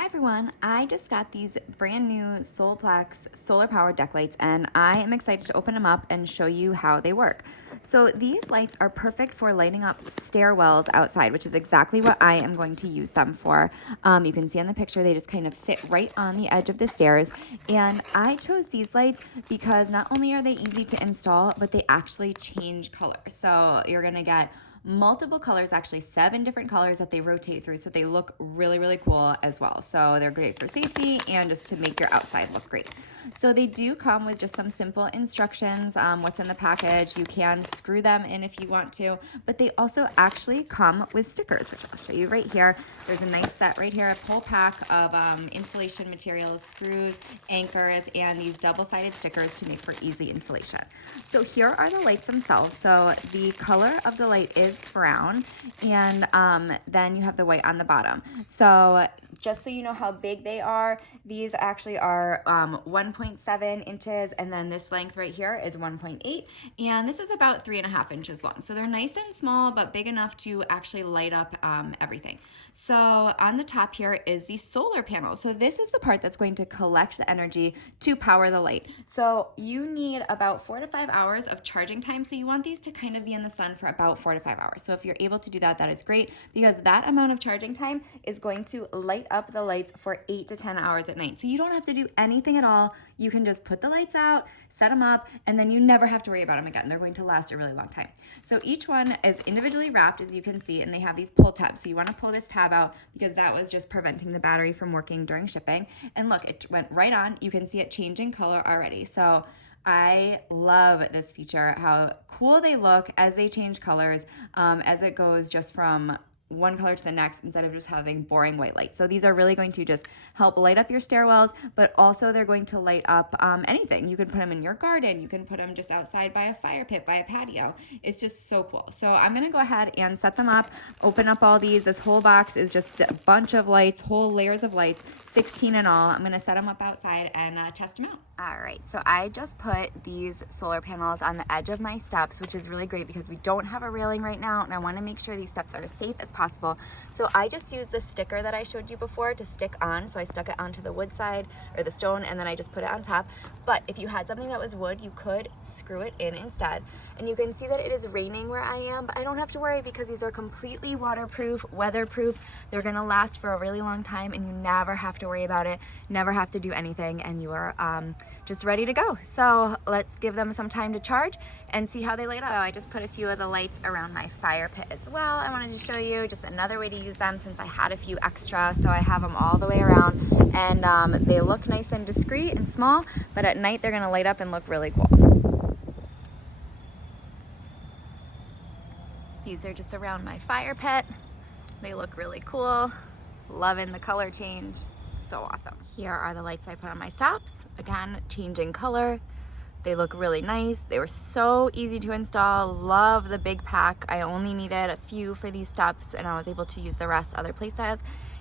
Hi everyone, I just got these brand new SOLPEX solar powered deck lights and I am excited to open them up and show you how they work. So these lights are perfect for lighting up stairwells outside, which is exactly what I am going to use them for. You can see on the picture they just kind of sit right on the edge of the stairs, and I chose these lights because not only are they easy to install, but they actually change color. So you're gonna get multiple colors, actually 7 different colors that they rotate through, so they look really cool as well. So they're great for safety and just to make your outside look great. So they do come with just some simple instructions, what's in the package. You can screw them in if you want to, but they also actually come with stickers, which I'll show you right here. There's a nice set right here, a full pack of installation materials, screws, anchors, and these double-sided stickers to make for easy installation. So here are the lights themselves. So the color of the light is brown, and then you have the white on the bottom. So just so you know how big they are, these actually are 1.7 inches, and then this length right here is 1.8, and this is about 3.5 inches long. So they're nice and small, but big enough to actually light up everything. So on the top here is the solar panel. So this is the part that's going to collect the energy to power the light. So you need about 4 to 5 hours of charging time. So you want these to kind of be in the sun for about 4 to 5 hours. So if you're able to do that, that is great, because that amount of charging time is going to light up the lights for 8 to 10 hours at night. So you don't have to do anything at all. You can just put the lights out, set them up, and then you never have to worry about them again. They're going to last a really long time. So each one is individually wrapped, as you can see, and they have these pull tabs. So you want to pull this tab out because that was just preventing the battery from working during shipping. And look, it went right on. You can see it changing color already. So I love this feature, how cool they look as they change colors, as it goes just from one color to the next instead of just having boring white light. So these are really going to just help light up your stairwells, but also they're going to light up anything. You can put them in your garden. You can put them just outside by a fire pit, by a patio. It's just so cool. So I'm gonna go ahead and set them up, open up all these. This whole box is just a bunch of lights, whole layers of lights, 16 in all. I'm gonna set them up outside and test them out. All right, so I just put these solar panels on the edge of my steps, which is really great because we don't have a railing right now, and I wanna make sure these steps are as safe as possible. So I just used the sticker that I showed you before to stick on. So I stuck it onto the wood side or the stone, and then I just put it on top. But if you had something that was wood, you could screw it in instead. And you can see that it is raining where I am, but I don't have to worry because these are completely waterproof, weatherproof. They're gonna last for a really long time, and you never have to worry about it, never have to do anything, and you are just ready to go. So let's give them some time to charge and see how they light up. So I just put a few of the lights around my fire pit as well. I wanted to show you just another way to use them since I had a few extra. So I have them all the way around, and they look nice and discreet and small, but at night they're gonna light up and look really cool. These are just around my fire pit. They look really cool. Loving the color change. So awesome. Here are the lights I put on my stops. Again, changing color. They look really nice. They were so easy to install. Love the big pack. I only needed a few for these steps, and I was able to use the rest other places.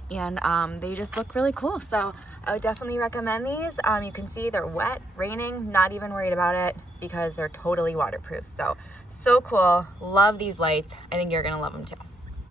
And they just look really cool. So I would definitely recommend these. You can see they're wet, raining, not even worried about it because they're totally waterproof. So cool. Love these lights. I think you're gonna love them too.